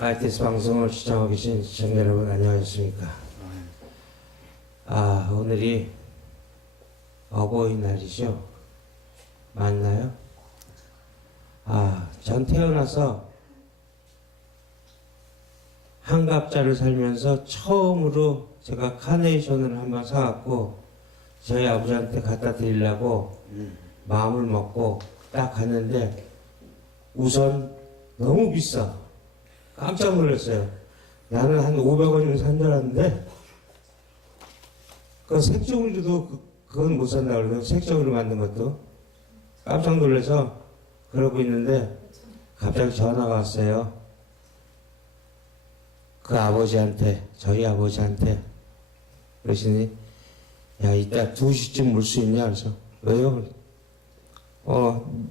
RTS 방송을 시청하고 계신 시청자 여러분 안녕하십니까. 오늘이 어버이날이죠. 맞나요? 전 태어나서 한갑자를 살면서 처음으로 제가 카네이션을 한번 사갖고 저희 아버지한테 갖다 드리려고 마음을 먹고 딱 갔는데 우선 너무 비싸. 깜짝 놀랐어요. 나는 한 500원이면 산 줄 알았는데 그 색종이로도 그건 못 산다 그러면 색종이로 만든 것도 깜짝 놀라서 그러고 있는데 갑자기 전화가 왔어요. 그 아버지한테, 저희 아버지한테 그러시니 야 이따 2시쯤 물 수 있냐? 그래서 왜요?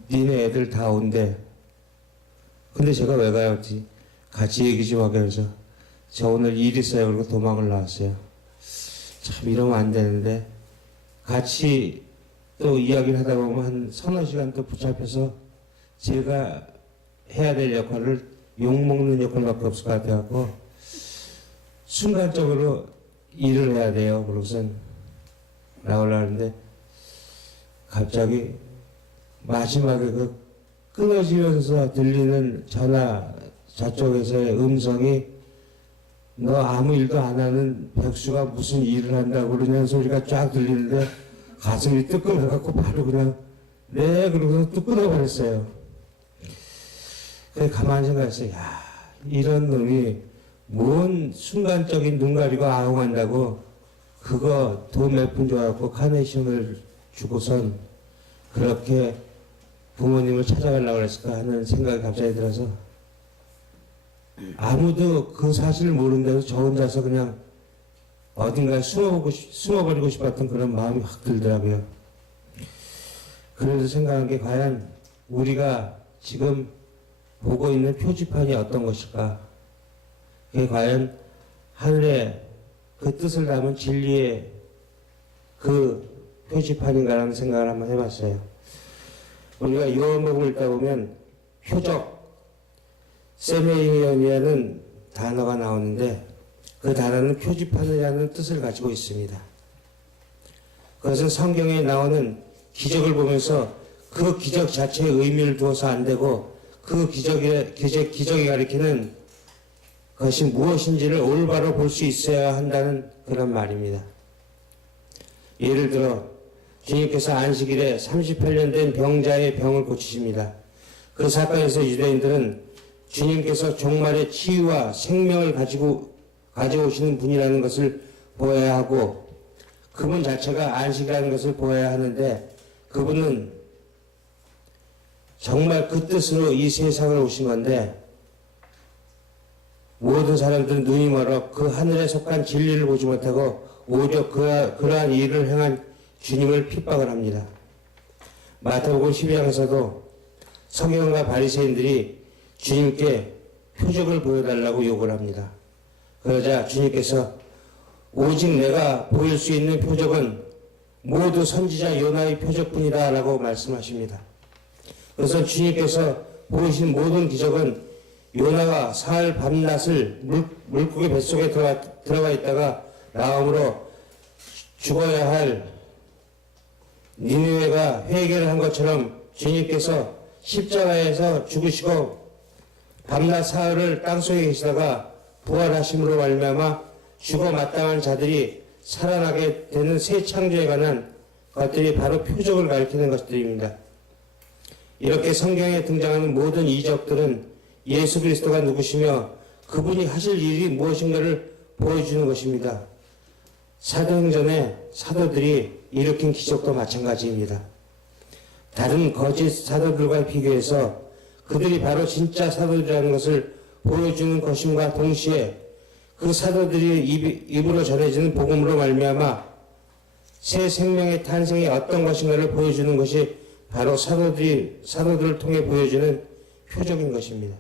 니네 애들 다 온대. 근데 제가 왜 가요? 같이 얘기 좀 하게 해서 저 오늘 일 있어요. 그리고 도망을 나왔어요. 참 이러면 안 되는데 같이 또 이야기를 하다 보면 한 서너 시간 또 붙잡혀서 제가 해야 될 역할을 욕먹는 역할밖에 없을 것 같아갖고 순간적으로 일을 해야 돼요. 그러고선 나오려고 하는데 갑자기 마지막에 그 끊어지면서 들리는 전화 저쪽에서의 음성이 너 아무 일도 안 하는 백수가 무슨 일을 한다고 그러냐는 소리가 쫙 들리는데 가슴이 뜨끔해갖고 바로 그냥 네 그러고서 또 끊어버렸어요. 그래 가만히 생각했어요. 야 이런 놈이 뭔 순간적인 눈 가리고 아웅한다고 그거 돈 몇 푼 줘갖고 카네이션을 주고선 그렇게 부모님을 찾아가려고 그랬을까 하는 생각이 갑자기 들어서 아무도 그 사실을 모른다고 저 혼자서 그냥 어딘가에 숨어버리고 싶었던 그런 마음이 확 들더라고요. 그래서 생각한 게 과연 우리가 지금 보고 있는 표지판이 어떤 것일까? 그게 과연 하늘의 그 뜻을 담은 진리의 그 표지판인가라는 생각을 한번 해봤어요. 우리가 요한복음을 읽다 보면 표적, 세메이언이라는 단어가 나오는데 그 단어는 표지판이라는 뜻을 가지고 있습니다. 그것은 성경에 나오는 기적을 보면서 그 기적 자체의 의미를 두어서 안 되고 그 기적이 가리키는 그것이 무엇인지를 올바로 볼 수 있어야 한다는 그런 말입니다. 예를 들어 주님께서 안식일에 38년 된 병자의 병을 고치십니다. 그 사건에서 유대인들은 주님께서 종말의 치유와 생명을 가져오시는 분이라는 것을 보아야 하고 그분 자체가 안식이라는 것을 보아야 하는데 그분은 정말 그 뜻으로 이 세상을 오신 건데 모든 사람들은 눈이 멀어 그 하늘에 속한 진리를 보지 못하고 오히려 그러한 일을 행한 주님을 핍박을 합니다. 마태복음 12장에서도 서기관과 바리새인들이 주님께 표적을 보여달라고 요구를 합니다. 그러자 주님께서 오직 내가 보일 수 있는 표적은 모두 선지자 요나의 표적뿐이다 라고 말씀하십니다. 그래서 주님께서 보이신 모든 기적은 요나가 사흘 밤낮을 물고기 뱃속에 들어가 있다가 나옴으로 죽어야 할 니느웨가 회개를 한 것처럼 주님께서 십자가에서 죽으시고 밤낮 사흘을 땅속에 계시다가 부활하심으로 말미암아 죽어 마땅한 자들이 살아나게 되는 새 창조에 관한 것들이 바로 표적을 가리키는 것들입니다. 이렇게 성경에 등장하는 모든 이적들은 예수 그리스도가 누구시며 그분이 하실 일이 무엇인가를 보여주는 것입니다. 사도행전에 사도들이 일으킨 기적도 마찬가지입니다. 다른 거짓 사도들과 비교해서 그들이 바로 진짜 사도들이라는 것을 보여주는 것임과 동시에 그 사도들이 입으로 전해지는 복음으로 말미암아 새 생명의 탄생이 어떤 것인가를 보여주는 것이 바로 사도들을 통해 보여주는 표적인 것입니다.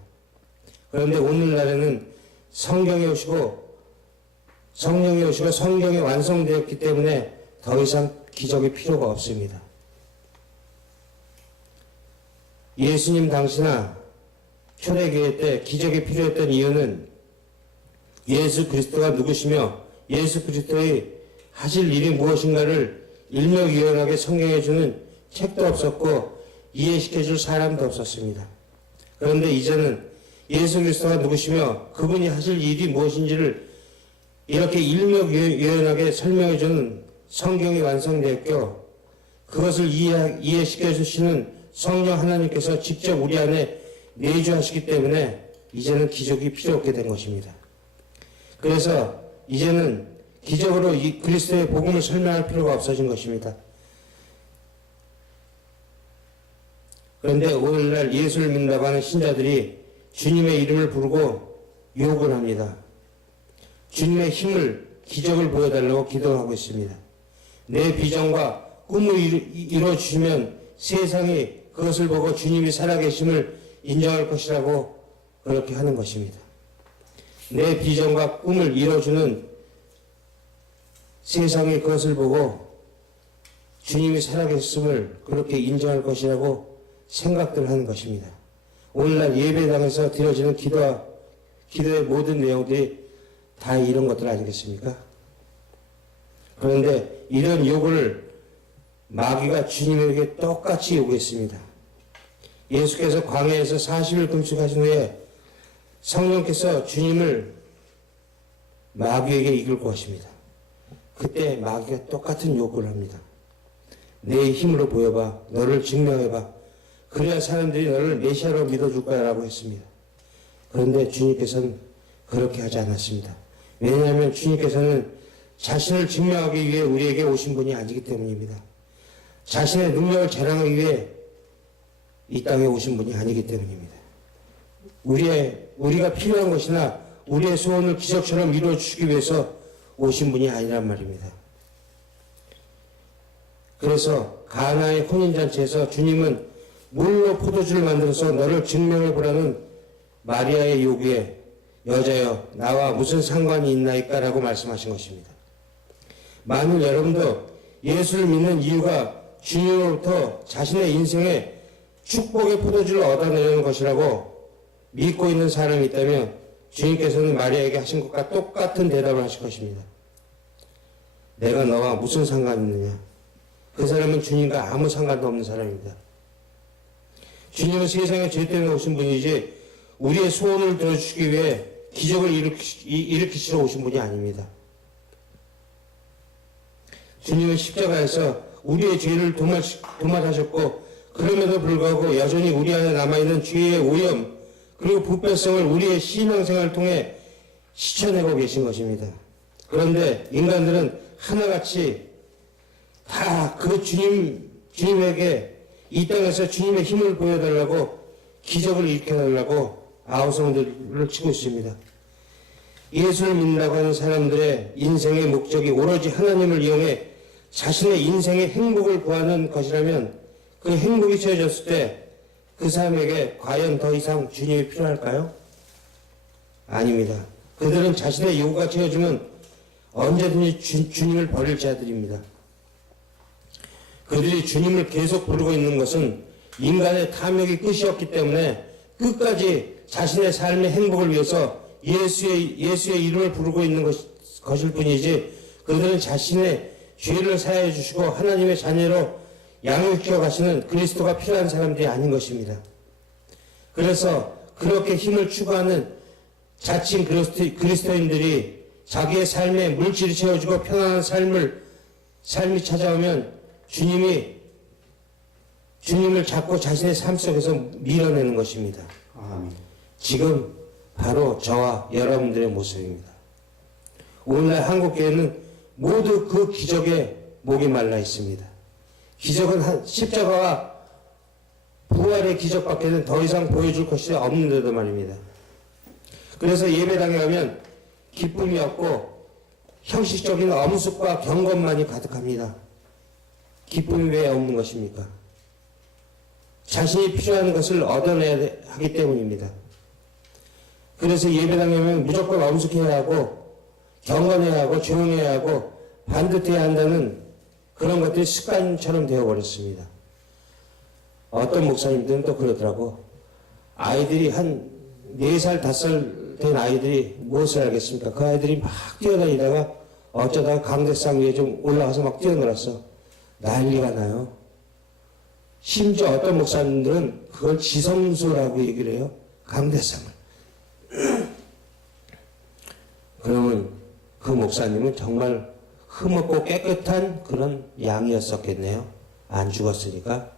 그런데 오늘날에는 성령이 오시고 성경이 완성되었기 때문에 더 이상 기적이 필요가 없습니다. 예수님 당시나 초대교회 때 기적이 필요했던 이유는 예수 그리스도가 누구시며 예수 그리스도의 하실 일이 무엇인가를 일목요연하게 성경에 주는 책도 없었고 이해시켜줄 사람도 없었습니다. 그런데 이제는 예수 그리스도가 누구시며 그분이 하실 일이 무엇인지를 이렇게 일목요연하게 설명해주는 성경이 완성되었고 그것을 이해시켜 주시는 성령 하나님께서 직접 우리 안에 내주하시기 때문에 이제는 기적이 필요 없게 된 것입니다. 그래서 이제는 기적으로 이 그리스도의 복음을 설명할 필요가 없어진 것입니다. 그런데 오늘날 예수를 믿는다고 하는 신자들이 주님의 이름을 부르고 욕을 합니다. 주님의 힘을, 기적을 보여달라고 기도하고 있습니다. 내 비전과 꿈을 이루어주시면 세상이 그것을 보고 주님이 살아계심을 인정할 것이라고 그렇게 하는 것입니다. 내 비전과 꿈을 이루어주는 세상이 그것을 보고 주님이 살아계심을 그렇게 인정할 것이라고 생각들 하는 것입니다. 오늘날 예배당에서 드려지는 기도의 모든 내용들이 다 이런 것들 아니겠습니까? 그런데 이런 요구를 마귀가 주님에게 똑같이 요구했습니다. 예수께서 광야에서 40일 금식하신 후에 성령께서 주님을 마귀에게 이끌고 하십니다. 그때 마귀가 똑같은 요구를 합니다. 내 힘으로 보여봐. 너를 증명해봐. 그래야 사람들이 너를 메시아로 믿어줄 거야라고 했습니다. 그런데 주님께서는 그렇게 하지 않았습니다. 왜냐하면 주님께서는 자신을 증명하기 위해 우리에게 오신 분이 아니기 때문입니다. 자신의 능력을 자랑하기 위해 이 땅에 오신 분이 아니기 때문입니다. 우리가 필요한 것이나 우리의 소원을 기적처럼 이루어주시기 위해서 오신 분이 아니란 말입니다. 그래서 가나의 혼인잔치에서 주님은 물로 포도주를 만들어서 너를 증명해보라는 마리아의 요구에 여자여 나와 무슨 상관이 있나이까 라고 말씀하신 것입니다. 만일 여러분도 예수를 믿는 이유가 주님으로부터 자신의 인생에 축복의 포도주를 얻어내려는 것이라고 믿고 있는 사람이 있다면 주님께서는 마리아에게 하신 것과 똑같은 대답을 하실 것입니다. 내가 너와 무슨 상관이 있느냐? 그 사람은 주님과 아무 상관도 없는 사람입니다. 주님은 세상에 죄 때문에 오신 분이지 우리의 소원을 들어주시기 위해 기적을 일으키시러 오신 분이 아닙니다. 주님은 십자가에서 우리의 죄를 도말하셨고 그럼에도 불구하고 여전히 우리 안에 남아있는 죄의 오염 그리고 부패성을 우리의 신앙생활을 통해 씻어내고 계신 것입니다. 그런데 인간들은 하나같이 다 그 주님에게 이 땅에서 주님의 힘을 보여달라고 기적을 일으켜달라고 아우성들을 치고 있습니다. 예수를 믿는다고 하는 사람들의 인생의 목적이 오로지 하나님을 이용해 자신의 인생의 행복을 구하는 것이라면 그 행복이 채워졌을 때 그 사람에게 과연 더 이상 주님이 필요할까요? 아닙니다. 그들은 자신의 요구가 채워지면 언제든지 주님을 버릴 자들입니다. 그들이 주님을 계속 부르고 있는 것은 인간의 탐욕이 끝이 없기 때문에 끝까지 자신의 삶의 행복을 위해서 예수의 이름을 부르고 있는 것일 뿐이지 그들은 자신의 죄를 사하여 주시고 하나님의 자녀로 양육시켜 가시는 그리스도가 필요한 사람들이 아닌 것입니다. 그래서 그렇게 힘을 추구하는 자칭 그리스도인들이 자기의 삶에 물질이 채워지고 편안한 삶이 찾아오면 주님을 잡고 자신의 삶 속에서 밀어내는 것입니다. 지금 바로 저와 여러분들의 모습입니다. 오늘날 한국교회는 모두 그 기적에 목이 말라 있습니다. 기적은 십자가와 부활의 기적밖에는 더 이상 보여줄 것이 없는데도 말입니다. 그래서 예배당에 가면 기쁨이 없고 형식적인 엄숙과 경건만이 가득합니다. 기쁨이 왜 없는 것입니까? 자신이 필요한 것을 얻어내야 하기 때문입니다. 그래서 예배당에 가면 무조건 엄숙해야 하고 경건해야 하고 조용해야 하고 반듯해야 한다는 그런 것들이 습관처럼 되어버렸습니다. 어떤 목사님들은 또 그러더라고. 아이들이 한 4살, 5살 된 아이들이 무엇을 알겠습니까? 그 아이들이 막 뛰어다니다가 어쩌다가 강대상 위에 좀 올라가서 막 뛰어놀았어. 난리가 나요. 심지어 어떤 목사님들은 그걸 지성소라고 얘기를 해요. 강대상을. 그러면 그 목사님은 정말 흠없고 깨끗한 그런 양이었었겠네요. 안 죽었으니까.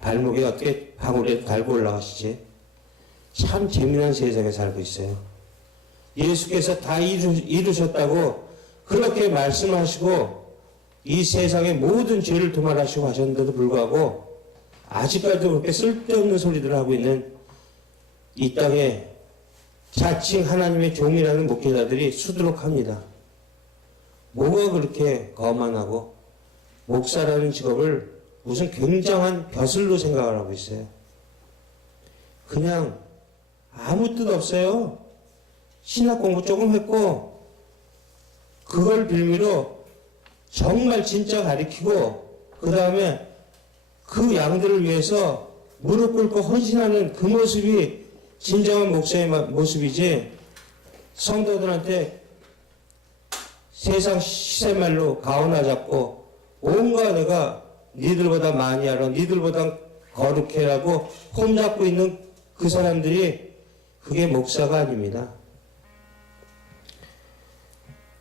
발목에 어떻게 방울에 달고 올라가시지? 참 재미난 세상에 살고 있어요. 예수께서 다 이루셨다고 그렇게 말씀하시고 이 세상의 모든 죄를 도말하시고 하셨는데도 불구하고 아직까지도 그렇게 쓸데없는 소리들을 하고 있는 이 땅에 자칭 하나님의 종이라는 목회자들이 수두룩합니다. 뭐가 그렇게 거만하고 목사라는 직업을 무슨 굉장한 벼슬로 생각을 하고 있어요. 그냥 아무 뜻 없어요. 신학 공부 조금 했고 그걸 빌미로 정말 진짜 가리키고 그 다음에 그 양들을 위해서 무릎 꿇고 헌신하는 그 모습이 진정한 목사의 모습이지, 성도들한테 세상 시세말로 가오나 잡고 온갖 내가 니들보다 많이 알아, 니들보다 거룩해라고 폼잡고 있는 그 사람들이 그게 목사가 아닙니다.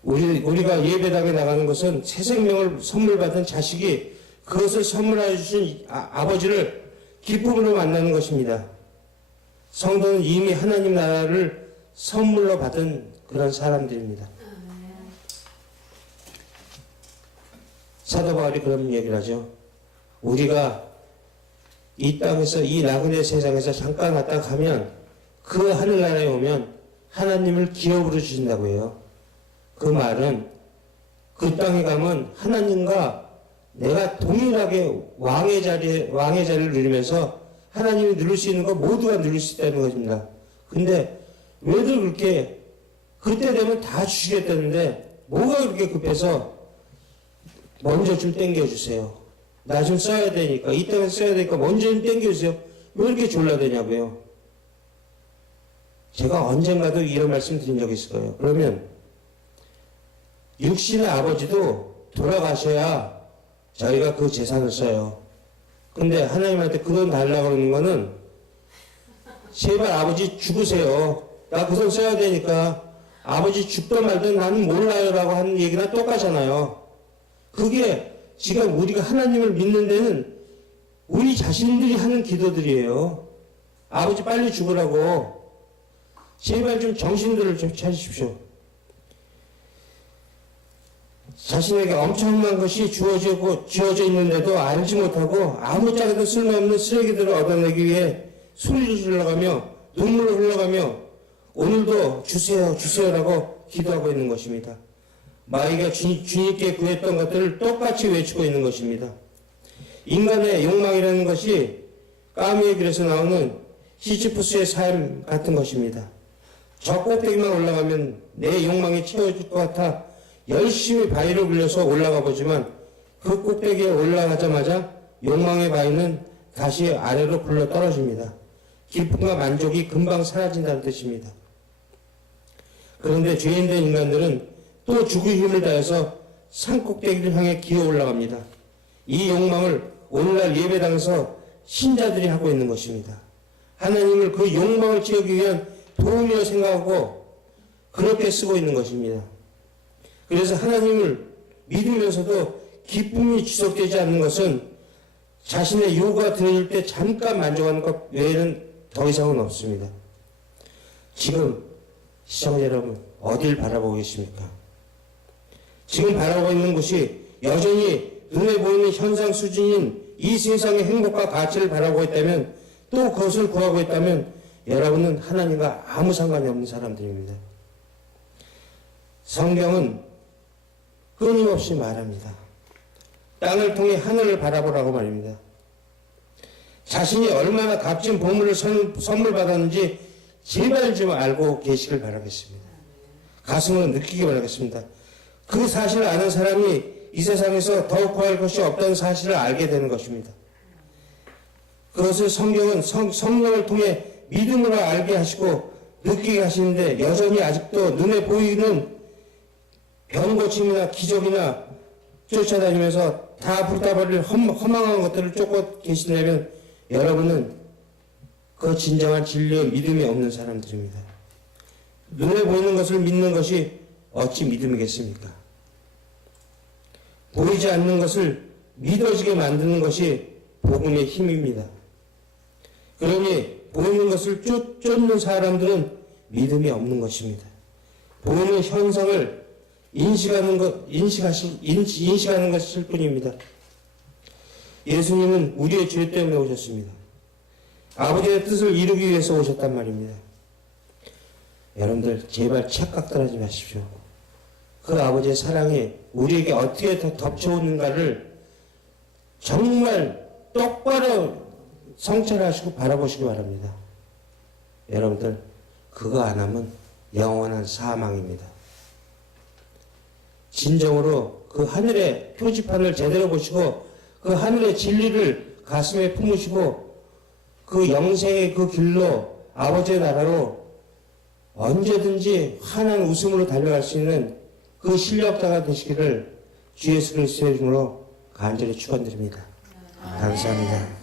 우리가 예배당에 나가는 것은 새 생명을 선물 받은 자식이 그것을 선물해 주신 아버지를 기쁨으로 만나는 것입니다. 성도는 이미 하나님 나라를 선물로 받은 그런 사람들입니다. 사도 바울이 그런 얘기를 하죠. 우리가 이 땅에서 이 나그네 세상에서 잠깐 왔다 가면 그 하늘나라에 오면 하나님을 기업으로 주신다고 해요. 그 말은 그 땅에 가면 하나님과 내가 동일하게 왕의 자리를 누리면서 하나님이 누릴 수 있는 거 모두가 누릴 수 있다는 것입니다. 근데 왜들 그렇게 그때 되면 다 주시겠다는데 뭐가 그렇게 급해서 먼저 좀 땡겨주세요. 나 좀 써야 되니까, 이 땅에 써야 되니까 먼저 좀 땡겨주세요. 왜 이렇게 졸라대냐고요. 제가 언젠가도 이런 말씀 드린 적이 있을 거예요. 그러면 육신의 아버지도 돌아가셔야 저희가 그 재산을 써요. 근데 하나님한테 그 돈 달라고 그러는 거는 제발 아버지 죽으세요. 나 그 돈 써야 되니까 아버지 죽든 말든 나는 몰라요 라고 하는 얘기랑 똑같잖아요. 그게 지금 우리가 하나님을 믿는 데는 우리 자신들이 하는 기도들이에요. 아버지 빨리 죽으라고. 제발 좀 정신들을 좀 차리십시오. 자신에게 엄청난 것이 주어져 있는데도 알지 못하고 아무짝에도 쓸모없는 쓰레기들을 얻어내기 위해 소리를 질러가며 눈물을 흘러가며 오늘도 주세요 주세요라고 기도하고 있는 것입니다. 마귀가 주님께 구했던 것들을 똑같이 외치고 있는 것입니다. 인간의 욕망이라는 것이 까미의 길에서 나오는 시지푸스의 삶 같은 것입니다. 저 꼭대기만 올라가면 내 욕망이 채워질 것 같아 열심히 바위를 굴려서 올라가 보지만 그 꼭대기에 올라가자마자 욕망의 바위는 다시 아래로 굴러 떨어집니다. 기쁨과 만족이 금방 사라진다는 뜻입니다. 그런데 죄인된 인간들은 또 죽을 힘을 다해서 산 꼭대기를 향해 기어 올라갑니다. 이 욕망을 오늘날 예배당에서 신자들이 하고 있는 것입니다. 하나님을 그 욕망을 채우기 위한 도움이라 생각하고 그렇게 쓰고 있는 것입니다. 그래서 하나님을 믿으면서도 기쁨이 지속되지 않는 것은 자신의 요구가 들어질 때 잠깐 만족하는 것 외에는 더 이상은 없습니다. 지금 시청자 여러분 어딜 바라보고 계십니까? 지금 바라보고 있는 것이 여전히 눈에 보이는 현상 수준인 이 세상의 행복과 가치를 바라보고 있다면, 또 그것을 구하고 있다면 여러분은 하나님과 아무 상관이 없는 사람들입니다. 성경은 끊임없이 말합니다. 땅을 통해 하늘을 바라보라고 말입니다. 자신이 얼마나 값진 보물을 선물 받았는지 제발 좀 알고 계시길 바라겠습니다. 가슴으로 느끼기 바라겠습니다. 그 사실을 아는 사람이 이 세상에서 더욱 구할 것이 없다는 사실을 알게 되는 것입니다. 그것을 성경은 성령을 통해 믿음으로 알게 하시고 느끼게 하시는데 여전히 아직도 눈에 보이는 병고침이나 기적이나 쫓아다니면서 다 불타버릴 허망한 것들을 쫓고 계신다면 여러분은 그 진정한 진리의 믿음이 없는 사람들입니다. 눈에 보이는 것을 믿는 것이 어찌 믿음이겠습니까? 보이지 않는 것을 믿어지게 만드는 것이 복음의 힘입니다. 그러니 보이는 것을 쫓는 사람들은 믿음이 없는 것입니다. 보이는 현상을 인식하는 것일 뿐입니다. 예수님은 우리의 죄 때문에 오셨습니다. 아버지의 뜻을 이루기 위해서 오셨단 말입니다. 여러분들 제발 착각들 하지 마십시오. 그 아버지의 사랑이 우리에게 어떻게 더 덮쳐오는가를 정말 똑바로 성찰하시고 바라보시기 바랍니다. 여러분들 그거 안 하면 영원한 사망입니다. 진정으로 그 하늘의 표지판을 제대로 보시고 그 하늘의 진리를 가슴에 품으시고 그 영생의 그 길로 아버지의 나라로 언제든지 환한 웃음으로 달려갈 수 있는 그 실력자가 되시기를 주 예수 그리스도의 이름으로 간절히 축원드립니다. 감사합니다.